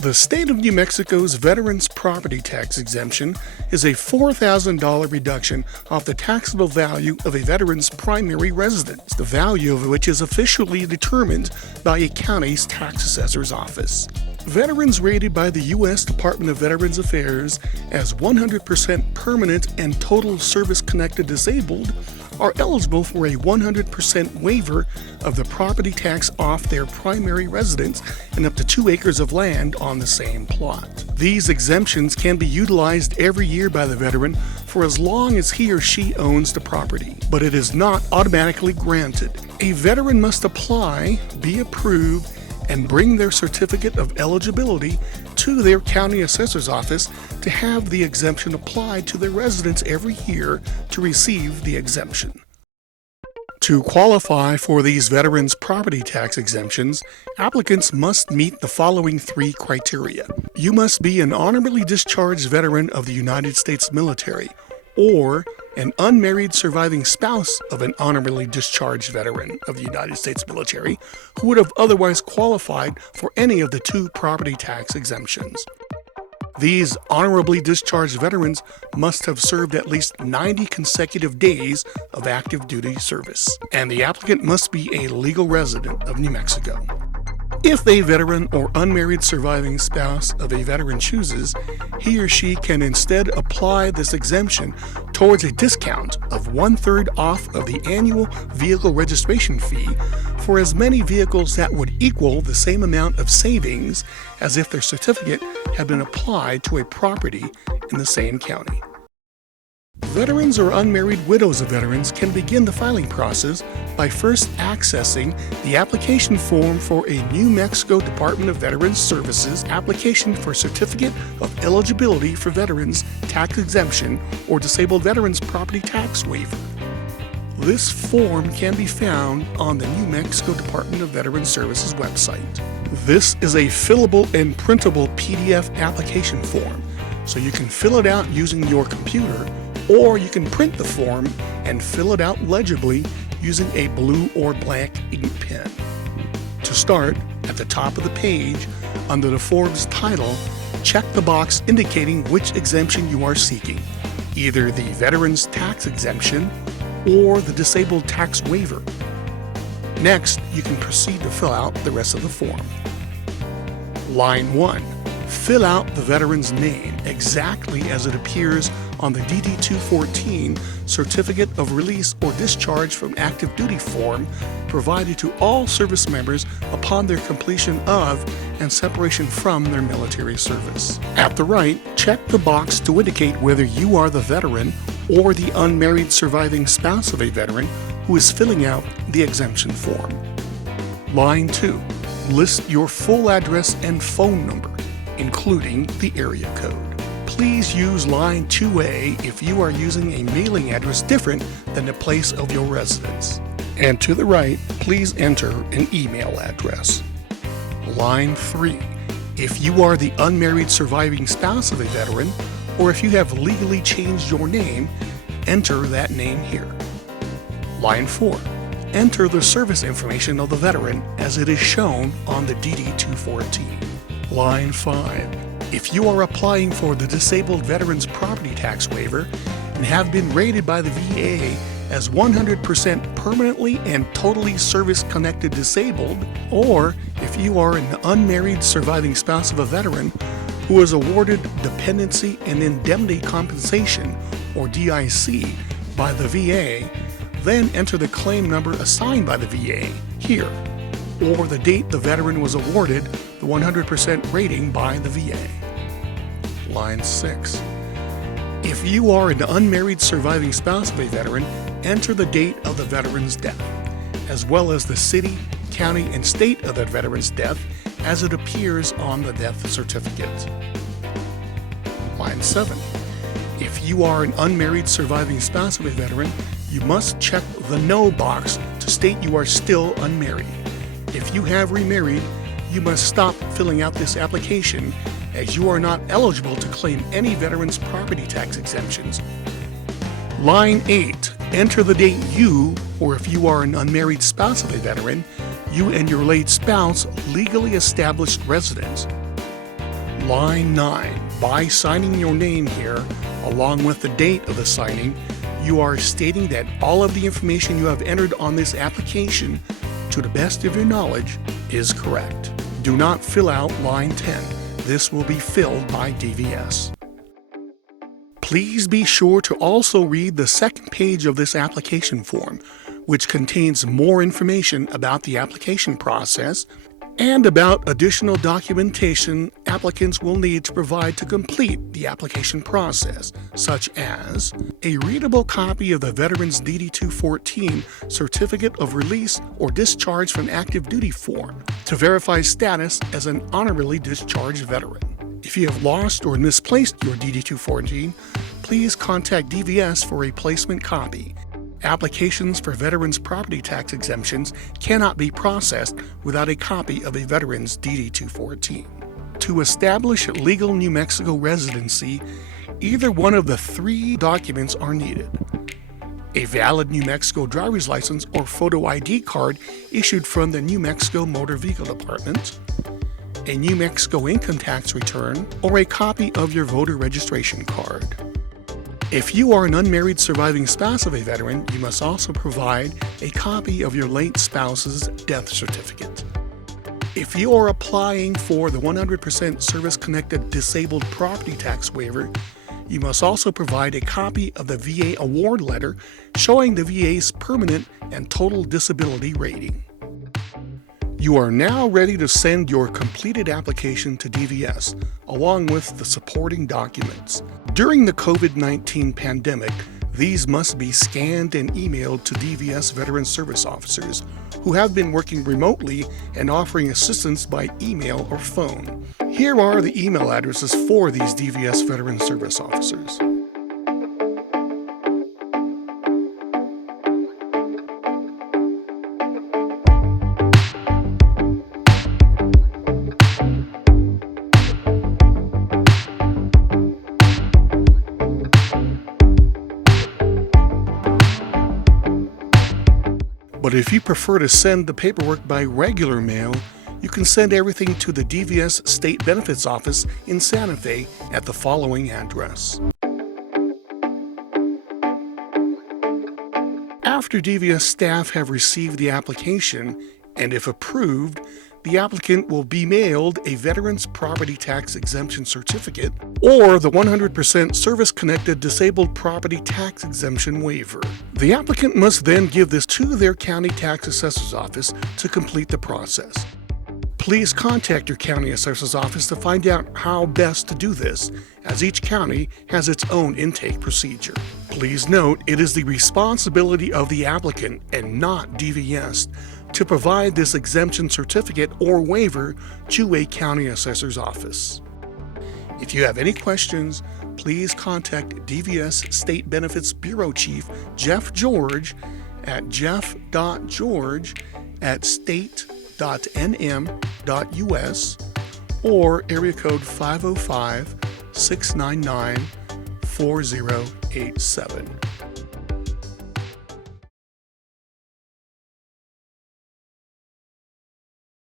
The state of New Mexico's Veterans Property Tax Exemption is a $4,000 reduction off the taxable value of a veteran's primary residence, the value of which is officially determined by a county's tax assessor's office. Veterans rated by the U.S. Department of Veterans Affairs as 100% permanent and total service-connected disabled are eligible for a 100% waiver of the property tax off their primary residence and up to 2 acres of land on the same plot. These exemptions can be utilized every year by the veteran for as long as he or she owns the property, but it is not automatically granted. A veteran must apply, be approved, and bring their certificate of eligibility to their county assessor's office to have the exemption applied to their residence every year to receive the exemption. To qualify for these veterans' property tax exemptions, applicants must meet the following 3 criteria. You must be an honorably discharged veteran of the United States military, or an unmarried surviving spouse of an honorably discharged veteran of the United States military who would have otherwise qualified for any of the 2 property tax exemptions. These honorably discharged veterans must have served at least 90 consecutive days of active duty service, and the applicant must be a legal resident of New Mexico. If a veteran or unmarried surviving spouse of a veteran chooses, he or she can instead apply this exemption towards a discount of 1/3 off of the annual vehicle registration fee for as many vehicles that would equal the same amount of savings as if their certificate had been applied to a property in the same county. Veterans or unmarried widows of veterans can begin the filing process by first accessing the application form for a New Mexico Department of Veterans Services application for Certificate of Eligibility for Veterans Tax Exemption or Disabled Veterans Property Tax Waiver. This form can be found on the New Mexico Department of Veterans Services website. This is a fillable and printable PDF application form, so you can fill it out using your computer, or you can print the form and fill it out legibly using a blue or black ink pen. To start, at the top of the page, under the form's title, check the box indicating which exemption you are seeking, either the Veterans Tax Exemption or the Disabled Tax Waiver. Next, you can proceed to fill out the rest of the form. Line 1. Fill out the veteran's name exactly as it appears on the DD-214 Certificate of Release or Discharge from Active Duty form provided to all service members upon their completion of and separation from their military service. At the right, check the box to indicate whether you are the veteran or the unmarried surviving spouse of a veteran who is filling out the exemption form. Line 2. List your full address and phone number, including the area code. Please use line 2A if you are using a mailing address different than the place of your residence. And to the right, please enter an email address. Line 3. If you are the unmarried surviving spouse of a veteran, or if you have legally changed your name, enter that name here. Line 4. Enter the service information of the veteran as it is shown on the DD-214. Line 5. If you are applying for the Disabled Veterans Property Tax Waiver and have been rated by the VA as 100% permanently and totally service-connected disabled, or if you are an unmarried surviving spouse of a veteran who is awarded dependency and indemnity compensation, or DIC, by the VA, then enter the claim number assigned by the VA here, or the date the veteran was awarded the 100% rating by the VA. Line 6. If you are an unmarried surviving spouse of a veteran, enter the date of the veteran's death, as well as the city, county, and state of that veteran's death as it appears on the death certificate. Line 7. If you are an unmarried surviving spouse of a veteran, you must check the No box to state you are still unmarried. If you have remarried, you must stop filling out this application as you are not eligible to claim any veterans' property tax exemptions. Line 8. Enter the date you, or if you are an unmarried spouse of a veteran, you and your late spouse legally established residence. Line 9. By signing your name here, along with the date of the signing, you are stating that all of the information you have entered on this application, to the best of your knowledge, is correct. Do not fill out line 10. This will be filled by DVS. Please be sure to also read the second page of this application form, which contains more information about the application process and about additional documentation applicants will need to provide to complete the application process, such as a readable copy of the Veteran's DD-214 Certificate of Release or Discharge from Active Duty form to verify status as an honorably discharged veteran. If you have lost or misplaced your DD-214, please contact DVS for a replacement copy. Applications for veterans' property tax exemptions cannot be processed without a copy of a veteran's DD-214. To establish legal New Mexico residency, either one of the three documents are needed: a valid New Mexico driver's license or photo ID card issued from the New Mexico Motor Vehicle Department, a New Mexico income tax return, or a copy of your voter registration card. If you are an unmarried surviving spouse of a veteran, you must also provide a copy of your late spouse's death certificate. If you are applying for the 100% service-connected disabled property tax waiver, you must also provide a copy of the VA award letter showing the VA's permanent and total disability rating. You are now ready to send your completed application to DVS, along with the supporting documents. During the COVID-19 pandemic, these must be scanned and emailed to DVS Veteran Service Officers who have been working remotely and offering assistance by email or phone. Here are the email addresses for these DVS Veteran Service Officers. But if you prefer to send the paperwork by regular mail, you can send everything to the DVS State Benefits Office in Santa Fe at the following address. After DVS staff have received the application, and if approved, the applicant will be mailed a Veterans Property Tax Exemption Certificate or the 100% Service-Connected Disabled Property Tax Exemption Waiver. The applicant must then give this to their county tax assessor's office to complete the process. Please contact your county assessor's office to find out how best to do this, as each county has its own intake procedure. Please note, it is the responsibility of the applicant and not DVS to provide this exemption certificate or waiver to a county assessor's office. If you have any questions, please contact DVS State Benefits Bureau Chief Jeff George at jeff.george@state.nm.us or area code 505-699-4087.